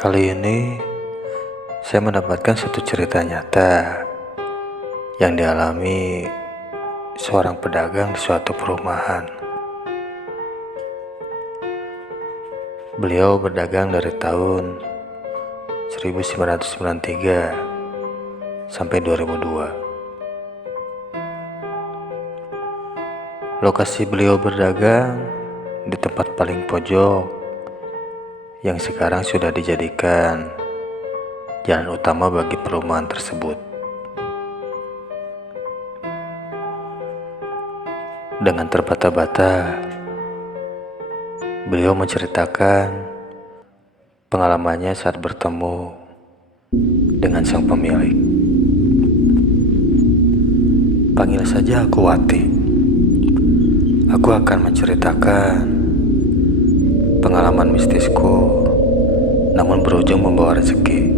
Kali ini saya mendapatkan satu cerita nyata yang dialami seorang pedagang di suatu perumahan. Beliau berdagang dari tahun 1993 sampai 2002. Lokasi beliau berdagang di tempat paling pojok yang sekarang sudah dijadikan jalan utama bagi perumahan tersebut. Dengan terbata-bata, beliau menceritakan pengalamannya saat bertemu dengan sang pemilik. Panggil saja aku Wati. Aku akan menceritakan pengalaman mistisku, namun berujung membawa rezeki.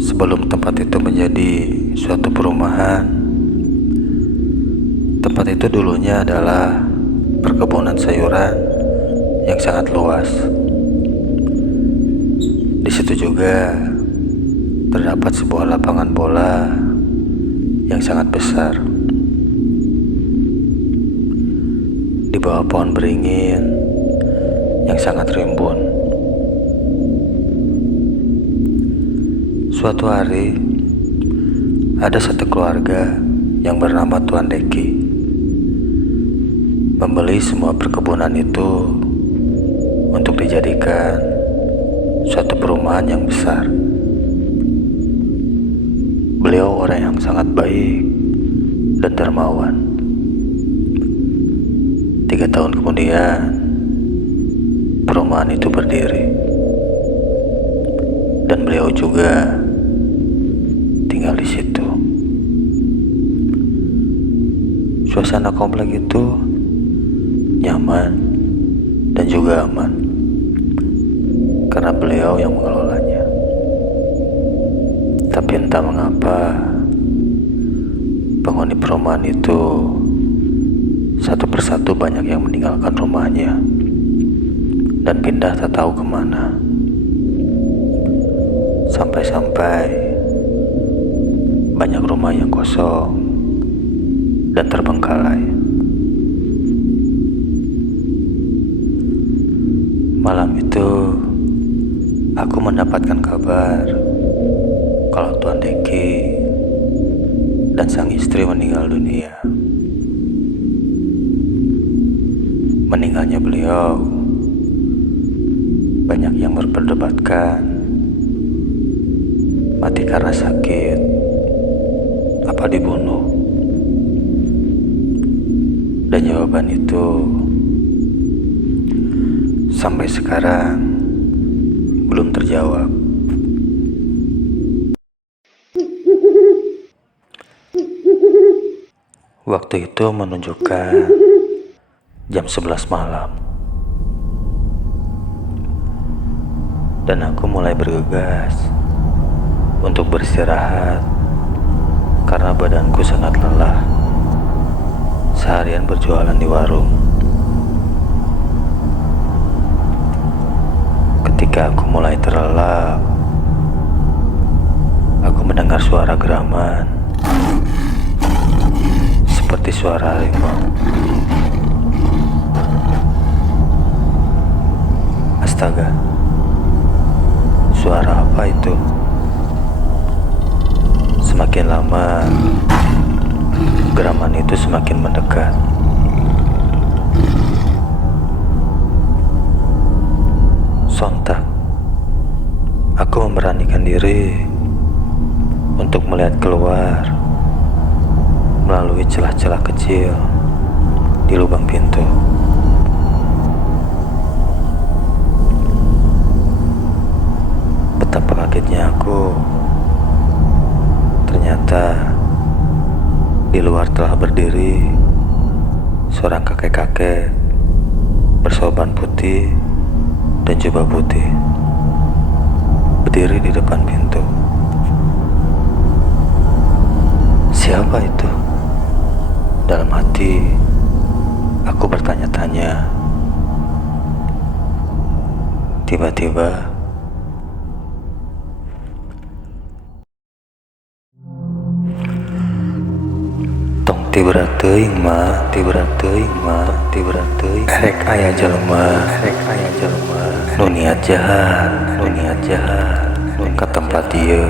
Sebelum tempat itu menjadi suatu perumahan, tempat itu dulunya adalah perkebunan sayuran yang sangat luas. Di situ juga terdapat sebuah lapangan bola yang sangat besar. Di bawah pohon beringin yang sangat rimbun. Suatu hari, ada satu keluarga yang bernama Tuan Deki membeli semua perkebunan itu untuk dijadikan suatu perumahan yang besar. Beliau orang yang sangat baik dan dermawan. 3 tahun kemudian, perumahan itu berdiri. Dan beliau juga tinggal di situ. Suasana komplek itu nyaman dan juga aman karena beliau yang mengelolanya. Tapi entah mengapa penghuni perumahan itu satu persatu banyak yang meninggalkan rumahnya dan pindah tak tahu kemana. Sampai-sampai banyak rumah yang kosong dan terbengkalai. Malam itu aku mendapatkan kabar kalau Tuan Deki dan sang istri meninggal dunia. Meninggalnya beliau, banyak yang berperdebatkan mati karena sakit apa dibunuh. Dan jawaban itu sampai sekarang belum terjawab. Waktu itu menunjukkan jam 11 malam. Dan aku mulai bergegas untuk beristirahat karena badanku sangat lelah seharian berjualan di warung. Ketika aku mulai terlelap, aku mendengar suara geraman seperti suara harimau. Astaga, suara apa itu? Semakin lama, geraman itu semakin mendekat. Sontak, aku memberanikan diri untuk melihat keluar melalui celah-celah kecil di lubang pintu. Betapa kagetnya aku. Ternyata di luar telah berdiri seorang kakek-kakek bersorban putih dan jubah putih, berdiri di depan pintu. Siapa itu? Dalam hati aku bertanya-tanya. Tiba-tiba tong tibra teuing mah, erek aya jelema nu niat jahat, ka tempat ieu,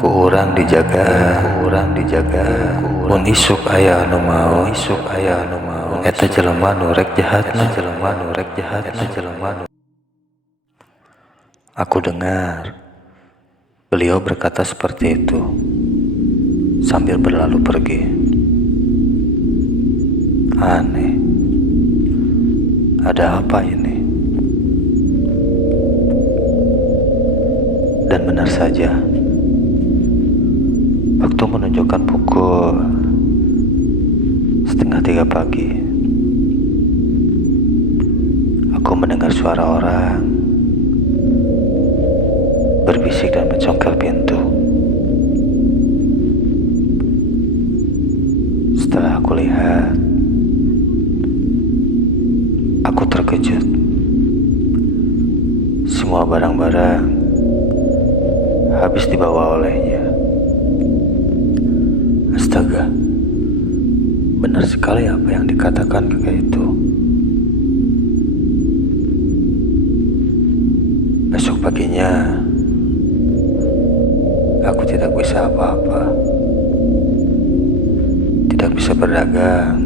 ku urang dijaga, mun isuk aya anu mau, eta jelema nu rek jahatna. Aku dengar beliau berkata seperti itu sambil berlalu pergi. Aneh, ada apa ini? Dan benar saja, waktu menunjukkan pukul 2:30 pagi, aku mendengar suara orang berbisik dan mencongkel pintu. Setelah aku lihat, aku terkejut. Semua barang-barang habis dibawa olehnya. Astaga, benar sekali apa yang dikatakan kakek itu. Besok paginya aku tidak bisa apa-apa, tidak bisa berdagang,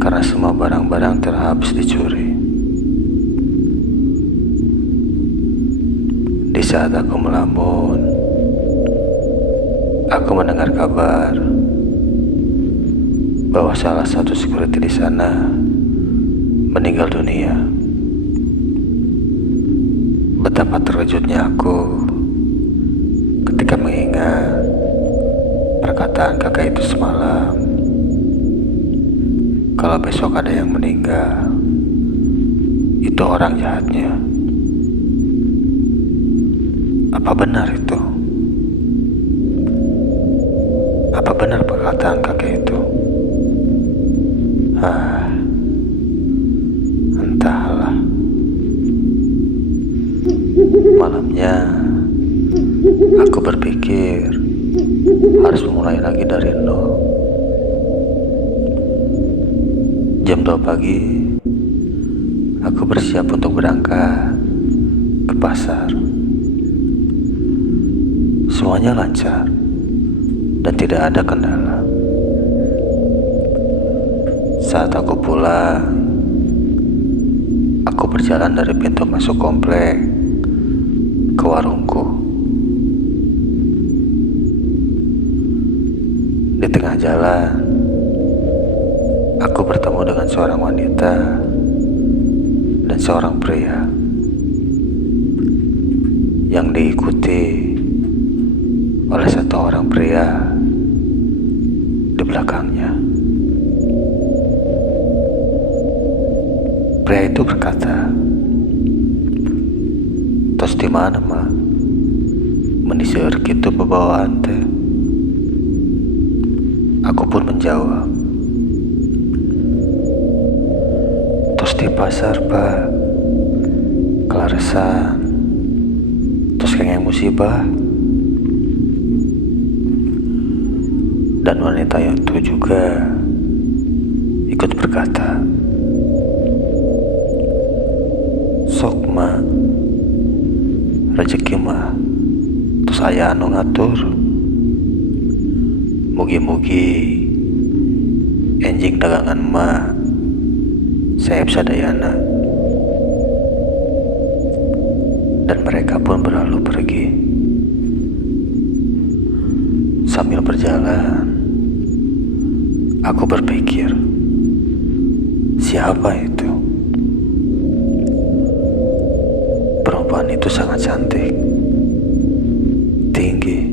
karena semua barang-barang telah habis dicuri. Di saat aku melamun, aku mendengar kabar bahwa salah satu security di sana meninggal dunia. Betapa terkejutnya aku ketika mengingat perkataan kakak itu semalam, kalau besok ada yang meninggal, itu orang jahatnya. Apa benar itu? Apa benar perkataan kakek itu? Entahlah. Malamnya aku berpikir harus memulai lagi dari nol. Jam 2 pagi, aku bersiap untuk berangkat ke pasar. Semuanya lancar dan tidak ada kendala. Saat aku pulang, aku berjalan dari pintu masuk komplek ke warungku. Di tengah jalan, aku bertemu dengan seorang wanita dan seorang pria yang diikuti oleh satu orang pria di belakangnya. Pria itu berkata, "Tos di mana, Ma? Meniseur kitu bebawaan teh." Aku pun menjawab, "Tos di pasar, Pak. Kelaresan. Tos kengeng musibah." Dan wanita itu juga ikut berkata, "Sok, Ma. Rezeki mah tos aya anu ngatur. Mugi-mugi enjing dagangan mah saeb sadayana." Dan mereka pun berlalu pergi. Sambil berjalan, aku berpikir, siapa itu? Perempuan itu sangat cantik, tinggi,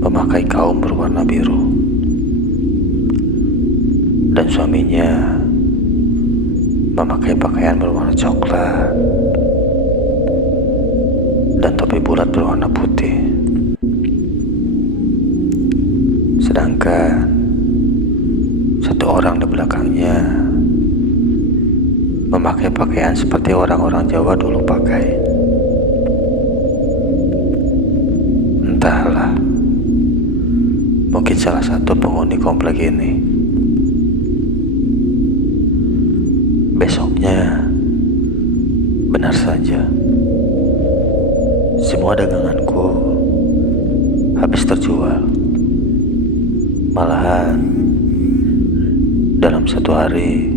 memakai gaun berwarna biru, dan suaminya memakai pakaian berwarna coklat dan topi bulat berwarna putih. Sedangkan satu seseorang di belakangnya memakai pakaian seperti orang-orang Jawa dulu pakai. Entahlah, mungkin salah satu penghuni komplek ini. Besoknya, benar saja, semua daganganku habis terjual. Malahan, dalam satu hari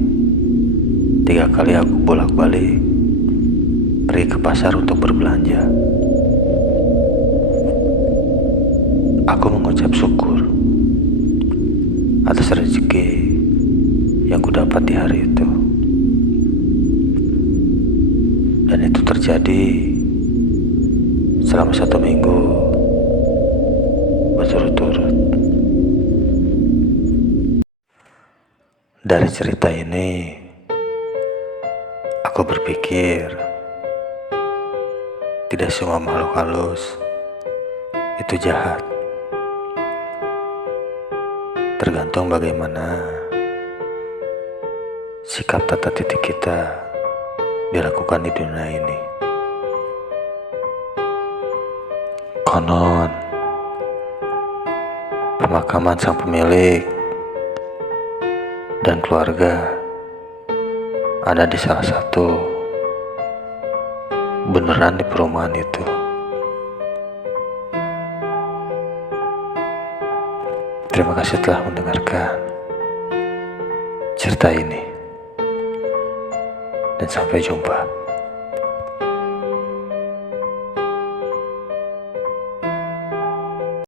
3 kali aku bolak-balik pergi ke pasar untuk berbelanja. Aku mengucap syukur atas rezeki yang kudapat di hari itu. Dan itu terjadi selama 1 minggu berturut-turut. Dari cerita ini, aku berpikir tidak semua makhluk halus itu jahat. Tergantung bagaimana sikap tata titik kita dilakukan di dunia ini. Konon, pemakaman sang pemilik dan keluarga ada di salah satu beneran di perumahan itu. Terima kasih telah mendengarkan cerita ini, dan sampai jumpa.